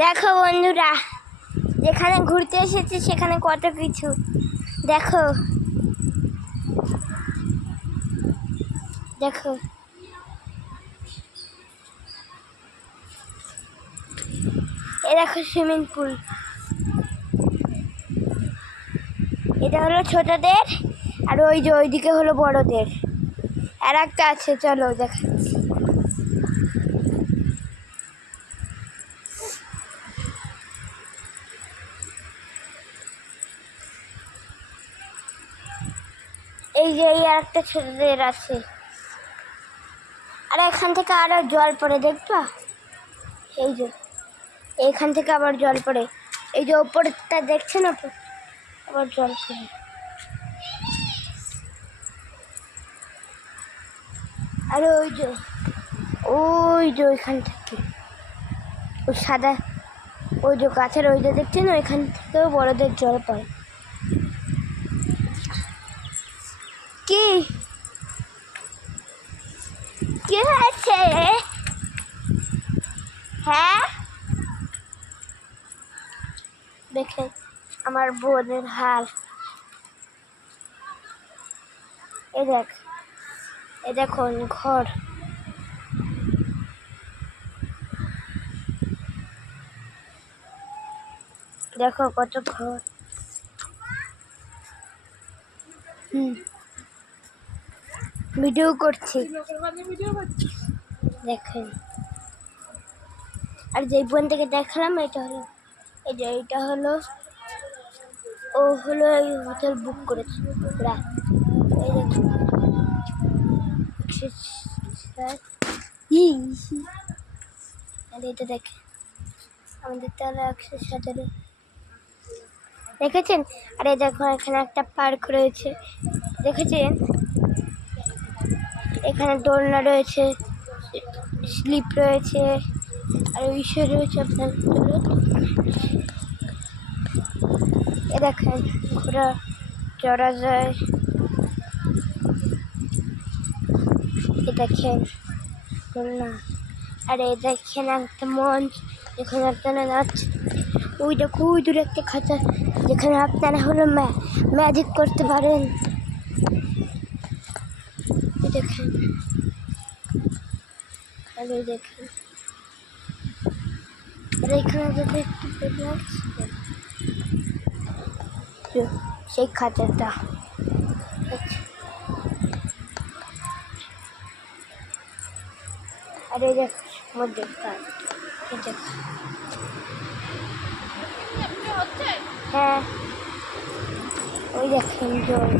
দেখো বন্ধুরা, যেখানে ঘুরতে এসেছি সেখানে কত কিছু দেখো দেখো এ দেখো সুইমিং পুল। এটা হলো ছোটদের, আর ওই যে ওইদিকে হলো বড়দের। আর একটা আছে, চলো দেখাচ্ছি। এই যে এই আর একটা ছোটদের আছে। আর এখান থেকে আরো জল পড়ে, দেখবা? এই যে এইখান থেকে আবার জল পড়ে, এই যে ওপরটা দেখছেন, ওপর আবার জল পড়ে। আর ওই যে ওইখান থেকে ওই সাদা ওই যে গাছের ওই যে দেখছেন, ওইখান থেকেও বড়দের জল পড়ে। কি কি হয়েছে? হ্যাঁ, দেখে আমার বোনের হাল। এ দেখো ঘর। দেখো কত ঘর। ভিডিও করছি, দেখেন। আর যে বোন থেকে দেখলাম, এটা হলো এই যে এইটা হলো, ও হলো এই হোটেল বুক করেছে ওরা। এই দেখো আর এটা দেখে আমাদের তাহলে 117 দেখেছেন। আর এই দেখো এখানে একটা পার্ক রয়েছে, দেখেছেন? এখানে দোলনা রয়েছে, স্লিপ রয়েছে, আর বিষয় রয়েছে আপনার। এ দেখেন ঘোড়া চড়া যায়। এ দেখেন দোলনা। আর এই দেখেন একটা মঞ্চ, যেখানে আপনারা নাচ। ওই দেখো ওই দূরে একটা খাঁচা, যেখানে আপনারা হলো ম্যাজিক করতে পারেন। দেখেন, আর এই দেখেন, আর এখানে যদি একটু সেই খাঁচাটা। আর এই দেখ মধ্যে হ্যাঁ, ওই দেখেন জল।